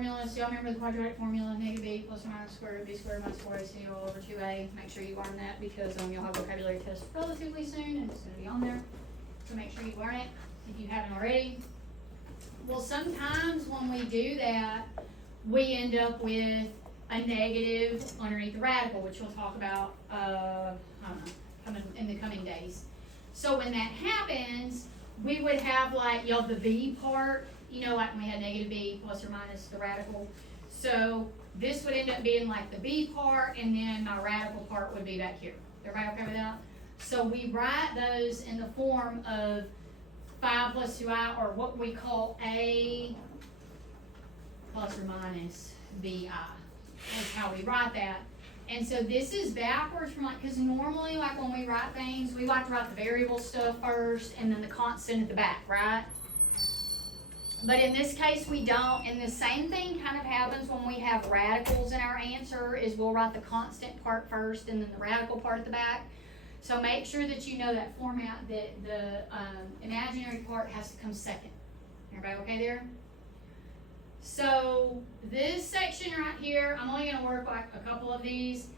formula. So y'all remember the quadratic formula, negative b plus or minus square root b squared minus 4ac all over 2a. Make sure you learn that because you'll have vocabulary test relatively soon and it's going to be on there. So make sure you learn it if you haven't already. Well, sometimes when we do that, we end up with a negative underneath the radical, which we'll talk about, I don't know, in the coming days. So when that happens, we would have like, the b part, like when we had negative b plus or minus the radical. So this would end up being like the b part, and then my radical part would be back here. Everybody okay with that? So we write those in the form of 5 plus 2i, or what we call a plus or minus bi. That's how we write that. And so this is backwards from because normally when we write things, we like to write the variable stuff first and then the constant at the back, right? But in this case we don't, and the same thing kind of happens when we have radicals in our answer, is we'll write the constant part first and then the radical part at the back. So make sure that you know that format, that the imaginary part has to come second. Everybody okay there? So this section right here, I'm only going to work like a couple of these.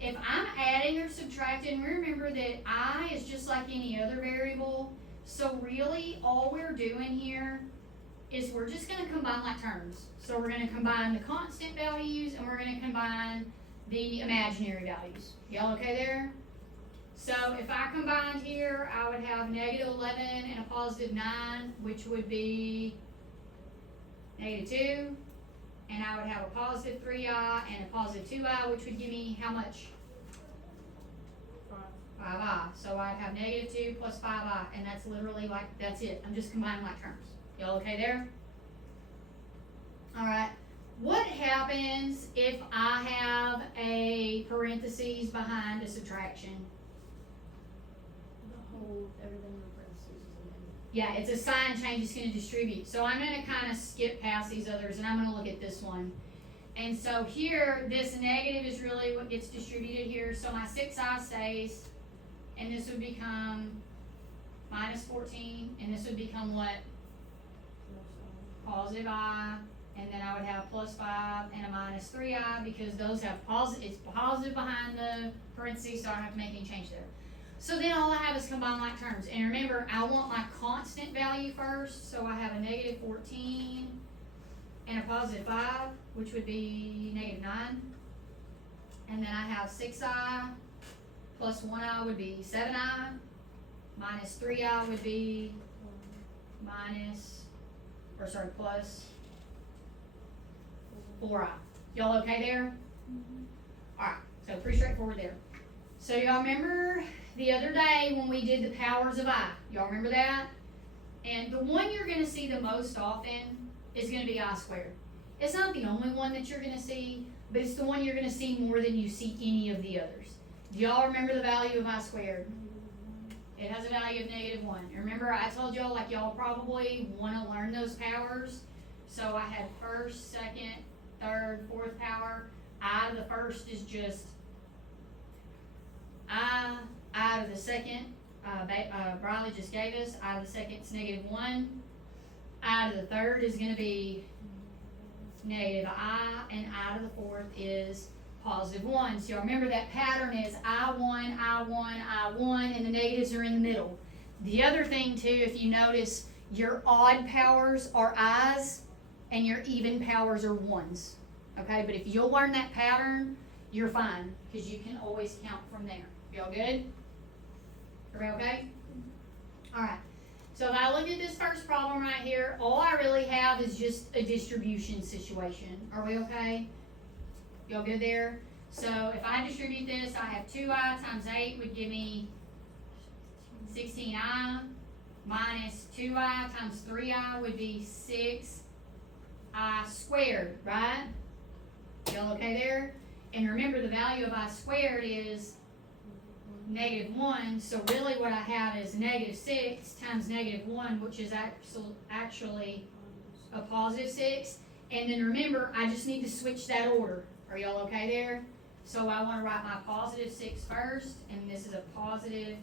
If I'm adding or subtracting, remember that I is just like any other variable. So really all we're doing here is we're just going to combine like terms. So we're going to combine the constant values and we're going to combine the imaginary values. Y'all okay there? So if I combined here, I would have negative 11 and a positive 9, which would be negative 2, and I would have a positive 3i and a positive 2i, which would give me how much? 5i. So I'd have negative 2 plus 5i, and that's literally that's it. I'm just combining like terms. Y'all okay there? All right. What happens if I have a parentheses behind a subtraction? Everything in parentheses is a negative. Yeah, it's a sign change, it's going to distribute. So I'm going to kind of skip past these others and I'm going to look at this one. And so here, this negative is really what gets distributed here. So my 6i stays, and this would become minus 14, and this would become what? Positive I, and then I would have plus 5 and a minus 3i, because those have positive, it's positive behind the parentheses, so I don't have to make any change there. So then all I have is combine like terms. And remember, I want my constant value first. So I have a negative 14 and a positive 5, which would be negative 9. And then I have 6i plus 1i would be 7i. Minus 3i would be plus 4i. Y'all okay there? Alright, so pretty straightforward there. So y'all remember the other day when we did the powers of I? Y'all remember that? And the one you're going to see the most often is going to be I squared. It's not the only one that you're going to see, but it's the one you're going to see more than you see any of the others. Do y'all remember the value of I squared? It has a value of negative 1. And remember, I told y'all y'all probably want to learn those powers. So I had first, second, third, fourth power. I to the first is just I to the second, Briley just gave us. I to the second is negative 1. I to the third is going to be negative I, and I to the fourth is positive 1. So y'all remember that pattern is I1, I1, I1, and the negatives are in the middle. The other thing too, if you notice, your odd powers are I's and your even powers are 1's. Okay, but if you'll learn that pattern, you're fine, because you can always count from there. Y'all good? Everybody okay? Alright, so if I look at this first problem right here, all I really have is just a distribution situation. Are we okay? Y'all good there? So if I distribute this, I have 2i times 8 would give me 16i, minus 2i times 3i would be 6i squared, right? Y'all okay there? And remember, the value of I squared is negative 1, so really what I have is negative 6 times negative 1, which is actually a positive 6. And then remember, I just need to switch that order. Are y'all okay there? So I want to write my positive 6 first, and this is a positive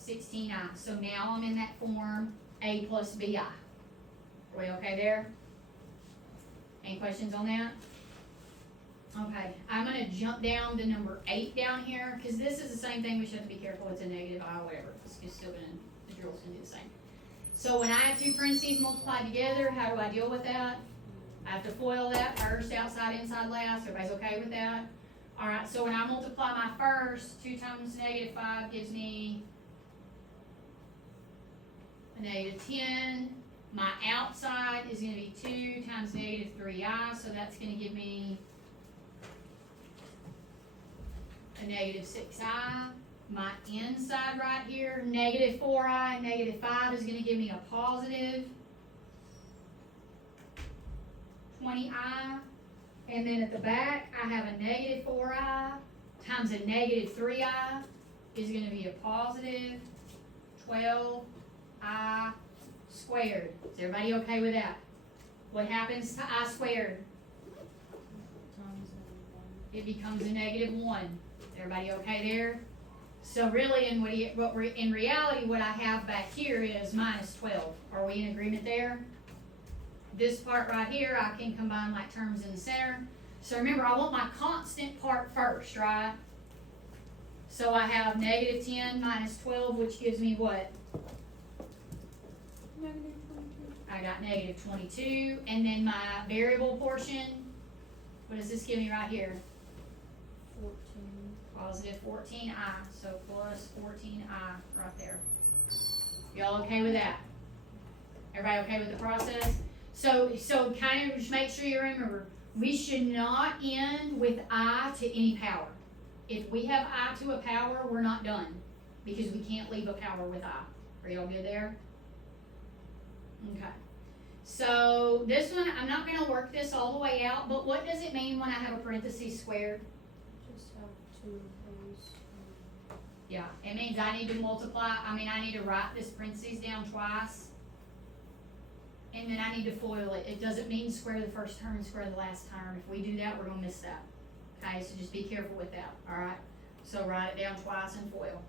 16i. So now I'm in that form, a plus bi. Are we okay there? Any questions? questions on that? Okay, I'm gonna jump down to number 8 down here, cause this is the same thing, we should have to be careful, it's a negative I, whatever, it's still gonna, the drill's gonna do the same. So when I have two parentheses multiplied together, how do I deal with that? I have to FOIL that first, outside, inside, last, everybody's okay with that? Alright, so when I multiply my first, 2 times negative 5 gives me a negative 10. My outside is gonna be 2 times negative 3i, so that's gonna give me a negative 6i. My inside right here, negative 4i, negative 5 is gonna give me a positive 20i. And then at the back, I have a negative 4i times a negative 3i is gonna be a positive 12i squared. Is everybody okay with that? What happens to I squared? It becomes a negative 1. Is everybody okay there? So really, in reality, what I have back here is minus 12. Are we in agreement there? This part right here, I can combine like terms in the center. So remember, I want my constant part first, right? So I have negative 10 minus 12, which gives me what? I got negative 22. And then my variable portion, what does this give me right here? 14. Positive 14i, so plus 14i right there. Y'all okay with that? Everybody okay with the process? So kind of just make sure you remember, we should not end with I to any power. If we have I to a power, we're not done, because we can't leave a power with I. Are y'all good there? Okay. So this one, I'm not gonna work this all the way out, but what does it mean when I have a parentheses squared? Just have 2 of those. Yeah, it means I need to I need to write this parentheses down twice. And then I need to FOIL it. It doesn't mean square the first term and square the last term. If we do that, we're gonna miss that. Okay, so just be careful with that, alright? So write it down twice and FOIL.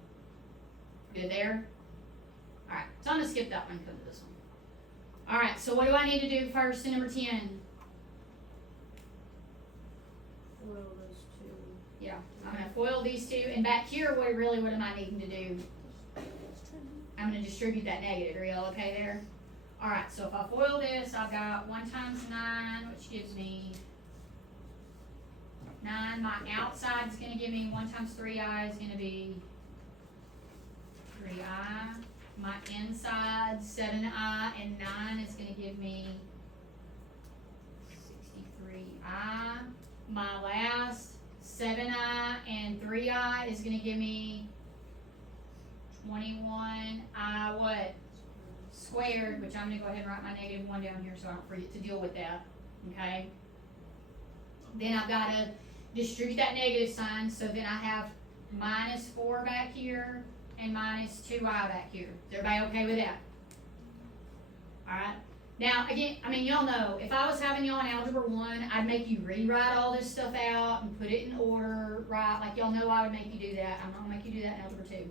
Good there? Alright, so I'm gonna skip that one and come to this one. Alright, so what do I need to do first in number 10? FOIL those 2. Yeah, I'm gonna FOIL these two, and back here, what am I needing to do? I'm gonna distribute that negative. Are y'all okay there? Alright, so if I FOIL this, I've got 1 times 9, which gives me 9. My outside is gonna give me 1 times 3i is gonna be 3i. My inside, 7i, and 9 is gonna give me 63i. My last, 7i and 3i is gonna give me 21i what? Squared, which I'm gonna go ahead and write my negative 1 down here so I don't forget to deal with that, okay? Then I've gotta distribute that negative sign, so then I have minus 4 back here and minus 2i back here. Is everybody okay with that? Alright, now again, y'all know, if I was having y'all in Algebra 1, I'd make you rewrite all this stuff out and put it in order, right? Like y'all know I would make you do that. I'm not gonna make you do that in Algebra 2.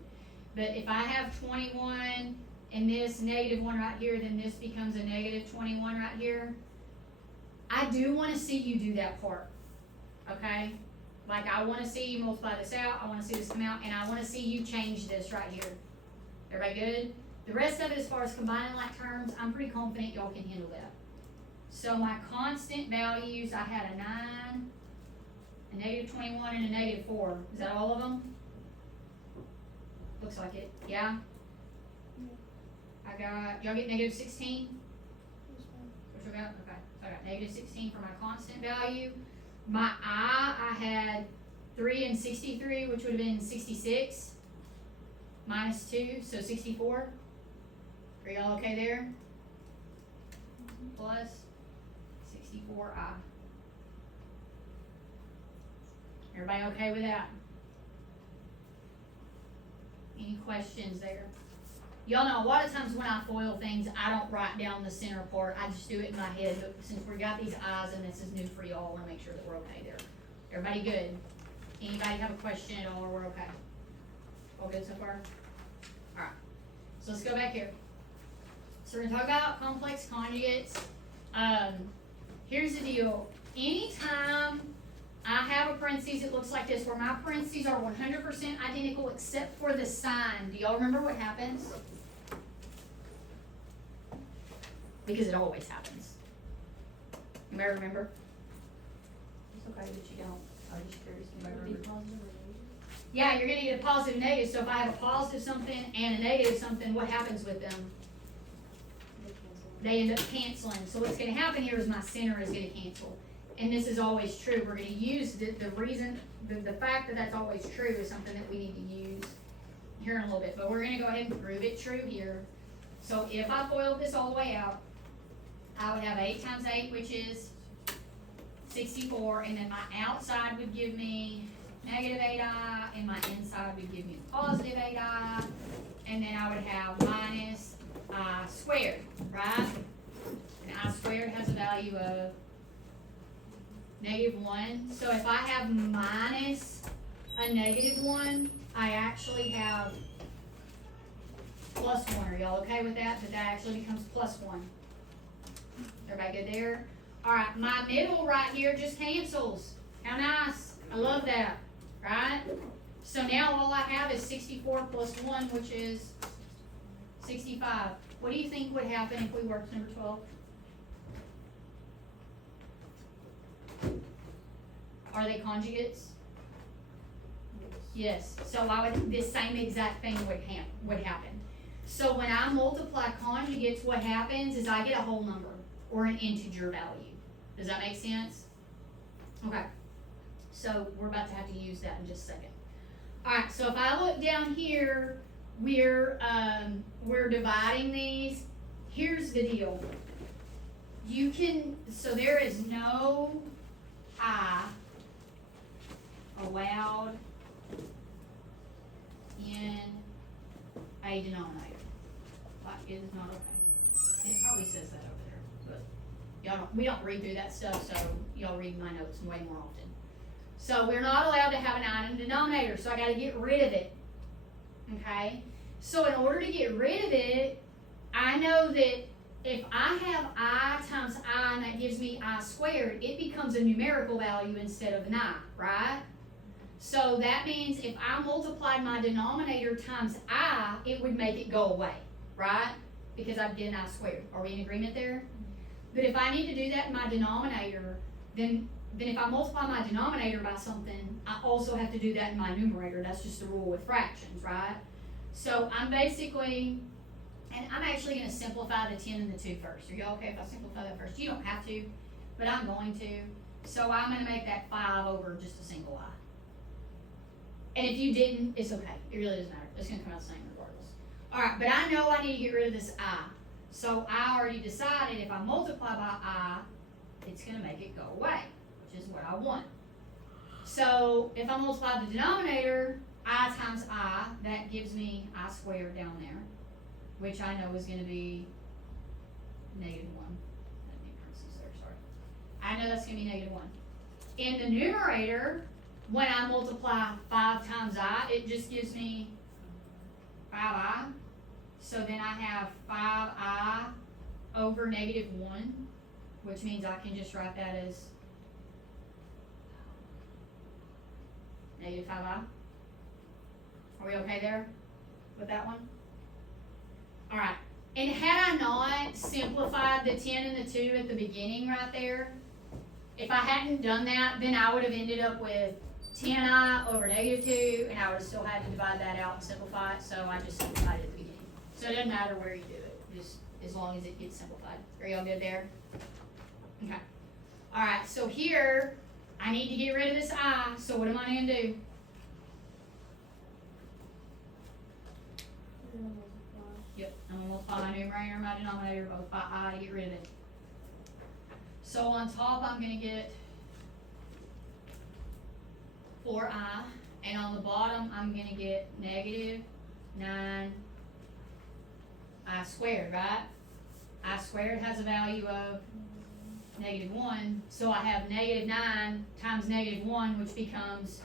But if I have 21 and this negative 1 right here, then this becomes a negative 21 right here. I do want to see you do that part, okay? Like I want to see you multiply this out, I want to see this come out, and I want to see you change this right here. Everybody good? The rest of it, as far as combining like terms, I'm pretty confident y'all can handle that. So my constant values, I had a 9, a negative 21, and a negative 4. Is that all of them? Looks like it, yeah? I got, y'all get negative 16? What you got? Okay, so I got negative 16 for my constant value. My I had 3 and 63, which would have been 66. Minus 2, so 64. Are y'all okay there? Plus 64i. Everybody okay with that? Any questions there? Y'all know a lot of times when I FOIL things, I don't write down the center part. I just do it in my head. But since we got these eyes and this is new for y'all, I want to make sure that we're okay there. Everybody good? Anybody have a question at all, or we're okay? All good so far? Alright. So let's go back here. So we're going to talk about complex conjugates. here's the deal. Anytime I have a parentheses, it looks like this, where my parentheses are 100% identical except for the sign. Do y'all remember what happens? Because it always happens. Anybody remember? It's okay that you don't. I was just curious. Anybody Would it be remember? positive or negative? Yeah, you're gonna get a positive and negative. So if I have a positive something and a negative something, what happens with them? They cancel. They end up canceling. So what's gonna happen here is my center is gonna cancel. And this is always true. We're gonna use the reason, the fact that that's always true is something that we need to use here in a little bit. But we're gonna go ahead and prove it true here. So if I FOILed this all the way out, I would have 8 times 8, which is 64, and then my outside would give me negative 8i, and my inside would give me positive 8i, and then I would have minus I squared, right? And I squared has a value of -1. So if I have minus a -1, I actually have +1. Are y'all okay with that? That actually becomes +1. Everybody good there? Alright, my middle right here just cancels. How nice. I love that. Right? So now all I have is 64 plus 1, which is 65. What do you think would happen if we worked number 12? Are they conjugates? Yes. So I would, this same exact thing would happen. So when I multiply conjugates, what happens is I get a whole number or an integer value. Does that make sense? Okay. So we're about to have to use that in just a second. Alright, so if I look down here, we're dividing these. Here's the deal. You can, so there is no I allowed in a denominator. Like, it is not okay. It probably says that over there, but y'all don't, we don't read through that stuff, so y'all read my notes way more often. So we're not allowed to have an I in the denominator, so I gotta get rid of it. Okay? So in order to get rid of it, I know that if I have I times I and that gives me I squared, it becomes a numerical value instead of an I, right? So that means if I multiplied my denominator times I, it would make it go away, right? Because I did an I squared. Are we in agreement there? But if I need to do that in my denominator, then if I multiply my denominator by something, I also have to do that in my numerator. That's just the rule with fractions, right? So I'm basically, and I'm actually going to simplify the 10 and the 2 first. Are y'all okay if I simplify that first? You don't have to, but I'm going to. So I'm going to make that 5 over just a single I. And if you didn't, it's okay. It really doesn't matter. It's going to come out the same regardless. All right, but I know I need to get rid of this I. So I already decided if I multiply by I, it's going to make it go away, which is what I want. So if I multiply the denominator, I times I, that gives me I squared down there, which I know is going to be -1. That need parentheses there, sorry. I know that's going to be -1. In the numerator, when I multiply 5 times I, it just gives me 5i. So then I have 5i over -1, which means I can just write that as -5i. Are we okay there with that one? Alright, and had I not simplified the 10 and the 2 at the beginning right there, if I hadn't done that, then I would have ended up with 10i over -2, and I would have still had to divide that out and simplify it, so I just simplified it at the beginning. So it doesn't matter where you do it, just as long as it gets simplified. Are y'all good there? Okay. Alright, so here, I need to get rid of this I, so what am I going to do? Yep, I'm going to multiply my numerator and my denominator both by I to get rid of it. So on top, I'm going to get 4i, and on the bottom, I'm going to get -9i squared, right? I squared has a value of -1, so I have -9 times -1, which becomes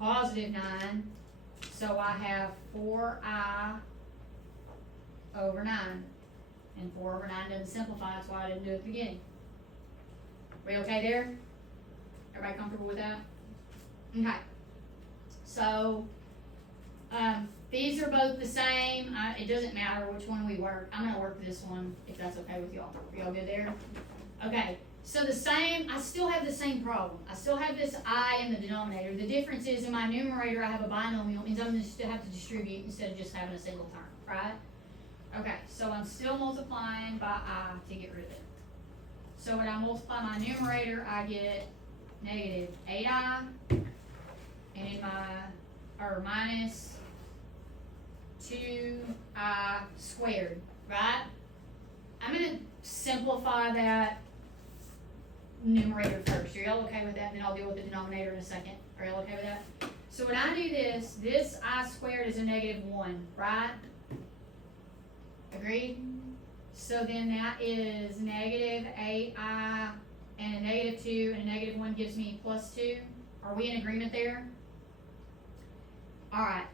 +9. So I have 4i over 9. And 4 over 9 doesn't simplify, that's why I didn't do it at the beginning. We okay there? Everybody comfortable with that? Okay. So, these are both the same. It doesn't matter which one we work. I'm gonna work this one if that's okay with y'all. Are y'all good there? Okay. So the same, I still have the same problem. I still have this I in the denominator. The difference is in my numerator I have a binomial. It means I'm gonna still have to distribute instead of just having a single term, right? Okay, so I'm still multiplying by I to get rid of it. So when I multiply my numerator, I get negative 8I, and in or minus 2I squared, right? I'm gonna simplify that numerator first. Are y'all okay with that? And then I'll deal with the denominator in a second. Are y'all okay with that? So when I do this, this I squared is a negative 1, right? Agreed? So then that is negative 8I and a negative 2 and a negative 1 gives me plus 2. Are we in agreement there? Alright.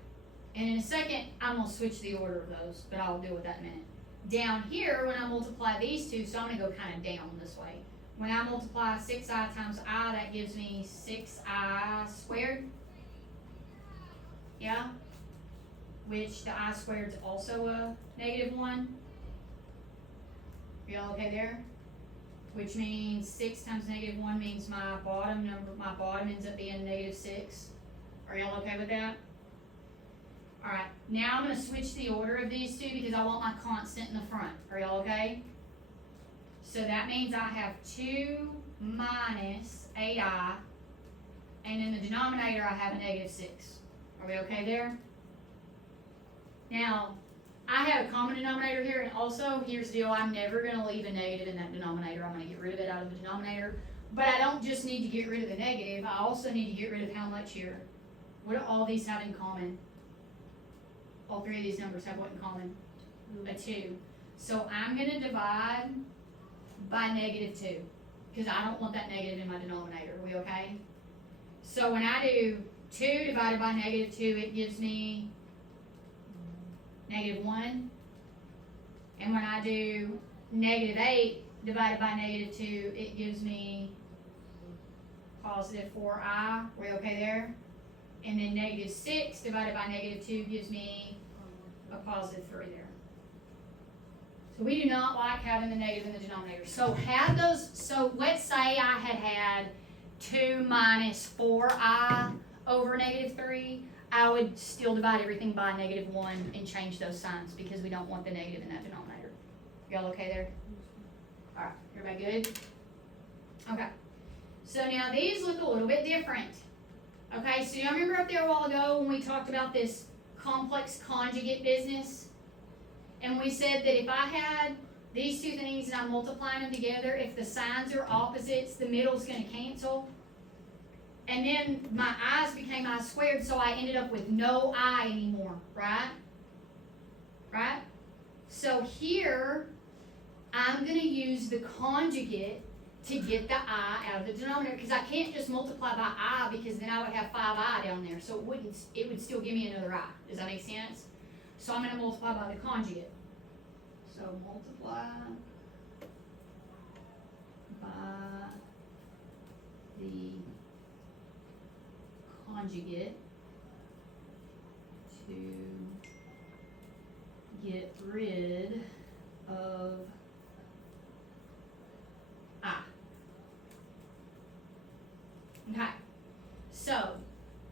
And in a second, I'm going to switch the order of those, but I'll deal with that in a minute. Down here, when I multiply these two, so I'm going to go kind of down this way. When I multiply 6I times I, that gives me 6I squared. Yeah? Which the I squared is also a negative 1. Are y'all okay there? Which means 6 times negative 1 means my bottom ends up being negative 6. Are y'all okay with that? Alright, now I'm going to switch the order of these two because I want my constant in the front. Are y'all okay? So that means I have 2 minus 8I, and in the denominator I have a negative 6. Are we okay there? Now, I have a common denominator here, and also, here's the deal, I'm never going to leave a negative in that denominator. I'm going to get rid of it out of the denominator. But I don't just need to get rid of the negative, I also need to get rid of how much here. What do all these have in common? All three of these numbers have what in common? A 2. So I'm going to divide by negative 2, because I don't want that negative in my denominator. Are we okay? So when I do 2 divided by negative 2, it gives me negative 1. And when I do negative 8 divided by negative 2, it gives me positive 4I. Are we okay there? And then negative 6 divided by negative 2 gives me a positive 3 there. So we do not like having the negative in the denominator. So let's say I had 2 minus 4I over negative 3. I would still divide everything by negative 1 and change those signs because we don't want the negative in that denominator. Y'all okay there? Alright, everybody good? Okay. So now these look a little bit different. Okay, so y'all remember up there a while ago when we talked about this complex conjugate business? And we said that if I had these two things and I'm multiplying them together, if the signs are opposites, the middle's going to cancel. And then my i's became I squared, so I ended up with no I anymore, right? Right? So here, I'm going to use the conjugate to get the I out of the denominator, because I can't just multiply by I, because then I would have 5I down there, so it would still give me another I. Does that make sense? So I'm going to multiply by the conjugate. So multiply by the conjugate to get rid of I. Okay, so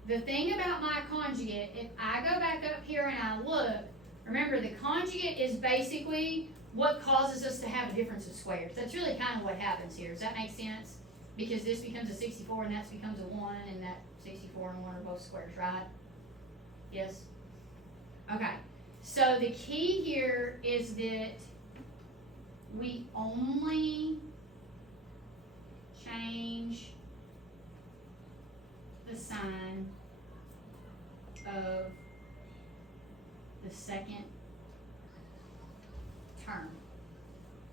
the thing about my conjugate, if I go back up here and I look, remember the conjugate is basically what causes us to have a difference of squares. That's really kind of what happens here. Does that make sense? Because this becomes a 64 and that becomes a 1 and that 64 and 1 are both squares, right? Yes? Okay. So the key here is that we only change the sign of the second term.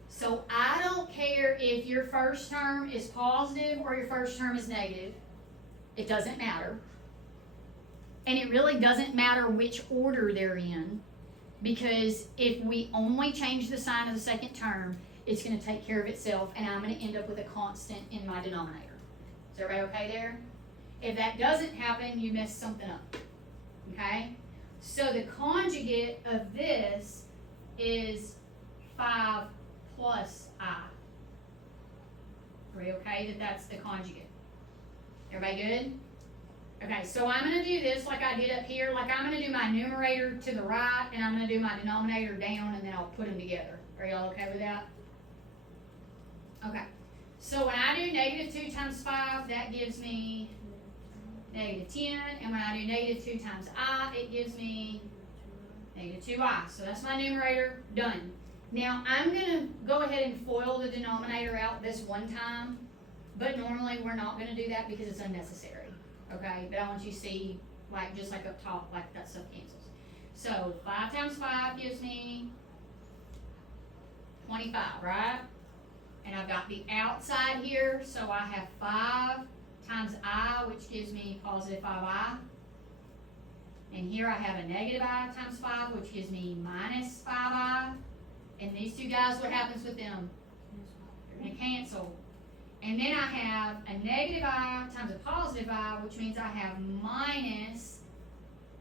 So I don't care if your first term is positive or your first term is negative. It doesn't matter. And it really doesn't matter which order they're in, because if we only change the sign of the second term, it's gonna take care of itself, and I'm gonna end up with a constant in my denominator. Is everybody okay there? If that doesn't happen, you mess something up, okay? So the conjugate of this is 5 plus I. Are we okay that that's the conjugate? Everybody good? Okay, so I'm gonna do this like I did up here. Like I'm gonna do my numerator to the right, and I'm gonna do my denominator down, and then I'll put them together. Are y'all okay with that? Okay, so when I do negative 2 times 5, that gives me negative 10, and when I do negative 2 times I, it gives me negative 2I. So that's my numerator done. Now I'm gonna go ahead and FOIL the denominator out this one time, but normally we're not gonna do that because it's unnecessary. Okay, but I want you to see, like, just like up top, like that stuff cancels. So 5 times 5 gives me 25, right? And I've got the outside here, so I have 5 times I, which gives me positive 5I. And here I have a negative I times 5, which gives me minus 5I. And these two guys, what happens with them? They're going to cancel. And then I have a negative I times a positive I, which means I have minus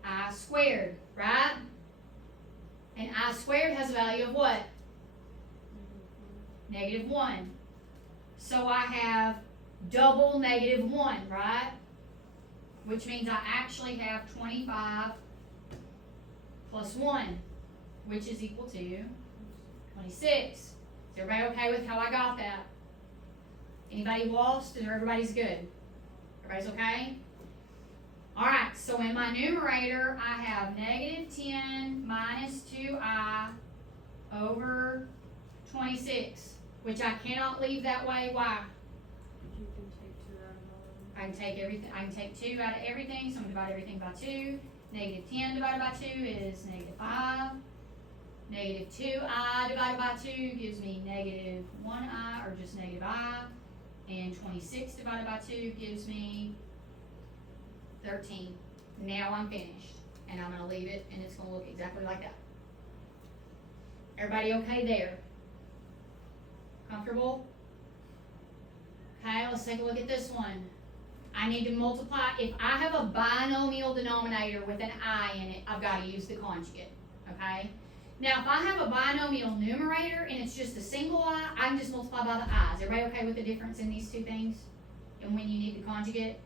I squared, right? And I squared has a value of what? Negative 1. So I have double negative 1, right? Which means I actually have 25 plus 1, which is equal to 26. Is everybody okay with how I got that? Anybody lost, or everybody's good? Everybody's okay? Alright, so in my numerator, I have negative 10 minus 2I over 26, which I cannot leave that way. Why? You can take 2 out of all of them. I can take everything. I can take 2 out of everything, so I'm going to divide everything by 2. Negative 10 divided by 2 is negative 5. Negative 2I divided by 2 gives me negative 1I, or just negative I. And 26 divided by 2 gives me 13. Now I'm finished. And I'm going to leave it, and it's going to look exactly like that. Everybody okay there? Comfortable? Okay, let's take a look at this one. I need to multiply. If I have a binomial denominator with an I in it, I've got to use the conjugate. Okay? Now, if I have a binomial numerator and it's just a single I, I can just multiply by the i's. Everybody okay with the difference in these two things? And when you need the conjugate?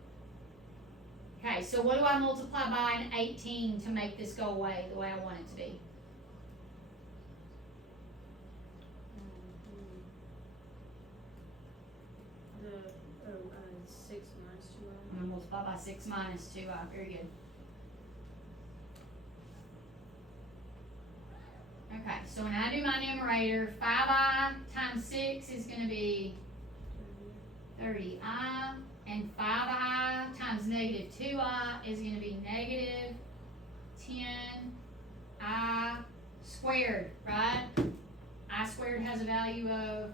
Okay, so what do I multiply by in 18 to make this go away the way I want it to be? The 6 minus 2I. I'm going to multiply by 6 minus 2i. Very good. Okay, so when I do my numerator, 5i times 6 is going to be 30i, and 5i times negative 2i is going to be negative 10i squared, right? I squared has a value of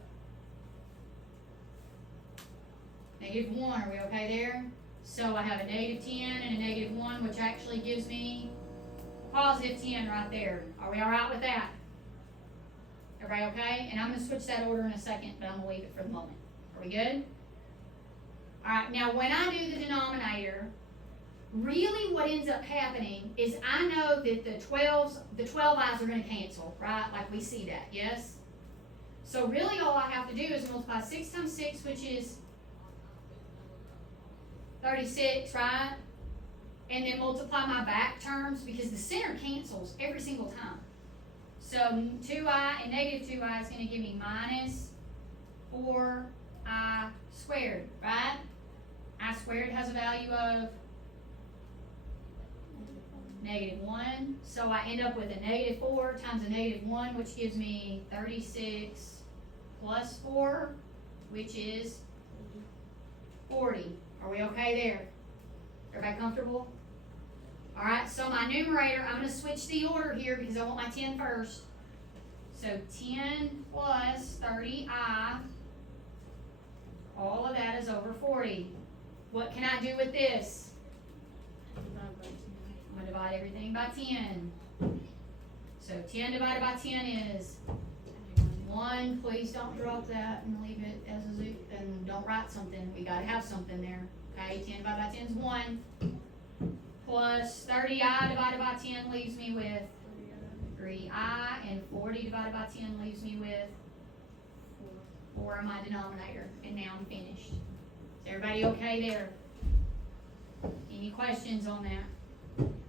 negative 1. Are we okay there? So I have a negative 10 and a negative 1, which actually gives me positive 10 right there. Are we all right with that? Everybody okay? And I'm going to switch that order in a second, but I'm going to leave it for the moment. Are we good? All right, now when I do the denominator, really what ends up happening is I know that the 12 i's are going to cancel, right? Like we see that, yes? So really all I have to do is multiply 6 times 6, which is 36, right? And then multiply my back terms, because the center cancels every single time. So 2i and negative 2i is going to give me minus 4i squared, right? I squared has a value of negative 1. So I end up with a negative 4 times a negative 1, which gives me 36 plus 4, which is 40. Are we okay there? Everybody comfortable? All right, so my numerator, I'm going to switch the order here because I want my 10 first. So 10 plus 30i, all of that is over 40. What can I do with this? Divide by 10. I'm going to divide everything by 10. So 10 divided by 10 is 1. 1, please don't drop that and leave it as a zoo, and don't write something, we gotta have something there, okay? 10 divided by 10 is 1, plus 30i divided by 10 leaves me with 3i, and 40 divided by 10 leaves me with 4 in my denominator, and now I'm finished. Is everybody okay there? Any questions on that?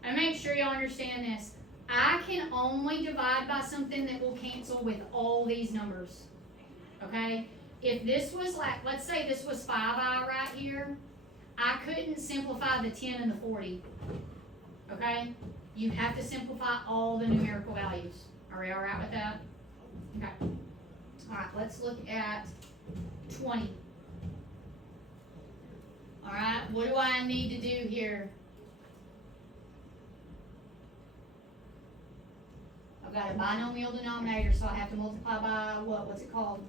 And make sure y'all understand this. I can only divide by something that will cancel with all these numbers. Okay? If this was like, let's say this was 5i right here, I couldn't simplify the 10 and the 40. Okay? You have to simplify all the numerical values. Are we alright with that? Okay. Alright, let's look at 20. Alright, what do I need to do here? I've got a binomial denominator, so I have to multiply by what? What's it called?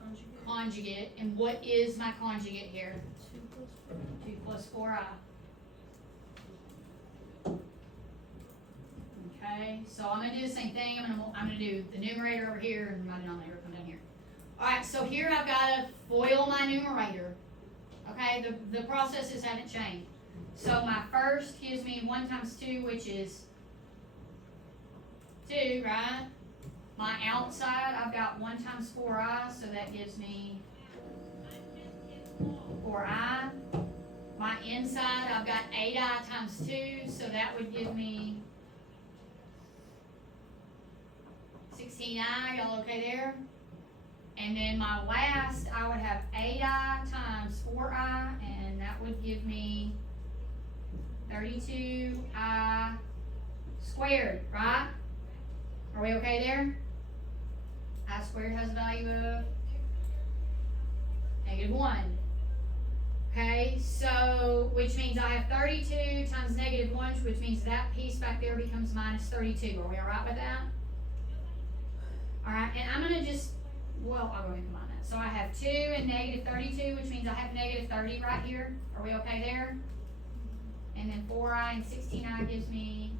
Conjugate. Conjugate. And what is my conjugate here? 2 plus 4i. Okay, so I'm going to do the same thing. I'm going to do the numerator over here and my denominator come down here. Alright, so here I've got to FOIL my numerator. Okay, the processes haven't changed. So my first gives me 1 times 2, which is 2, right? My outside, I've got 1 times 4i, so that gives me 4i. My inside, I've got 8i times 2, so that would give me 16i. Y'all okay there? And then my last, I would have 8i times 4i, and that would give me 32i squared, right? Are we okay there? I squared has a value of -1. Okay, so, which means I have 32 times -1, which means that piece back there becomes minus 32. Are we alright with that? Alright, and I'm going to just, well, I'll go ahead and combine that. So I have 2 and -32, which means I have -30 right here. Are we okay there? And then 4i and 16i gives me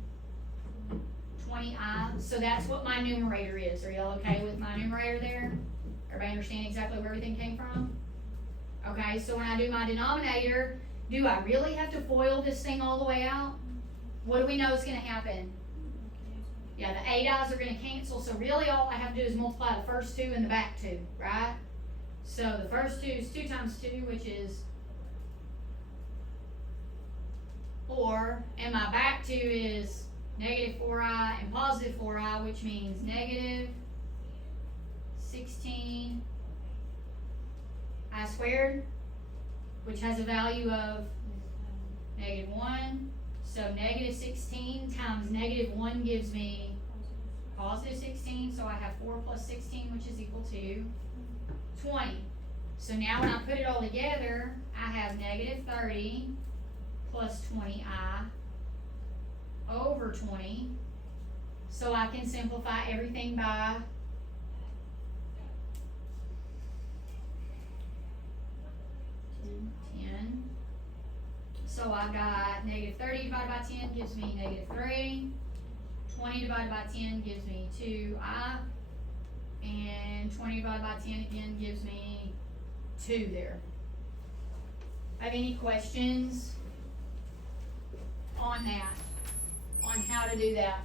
20i. So that's what my numerator is. Are y'all okay with my numerator there? Everybody understand exactly where everything came from? Okay, so when I do my denominator, do I really have to FOIL this thing all the way out? What do we know is going to happen? Yeah, the 8i's are going to cancel, so really all I have to do is multiply the first 2 and the back 2, right? So the first 2 is 2 times 2, which is 4, and my back 2 is -4i and +4i, which means -16i squared, which has a value of -1. So -16 times -1 gives me +16, so I have 4 plus 16, which is equal to 20. So now when I put it all together, I have -30 plus 20i over 20. So I can simplify everything by 10. So I got -30 divided by 10 gives me -3. 20 divided by 10 gives me 2i. And 20 divided by 10 again gives me 2 there. Have any questions on that? On how to do that?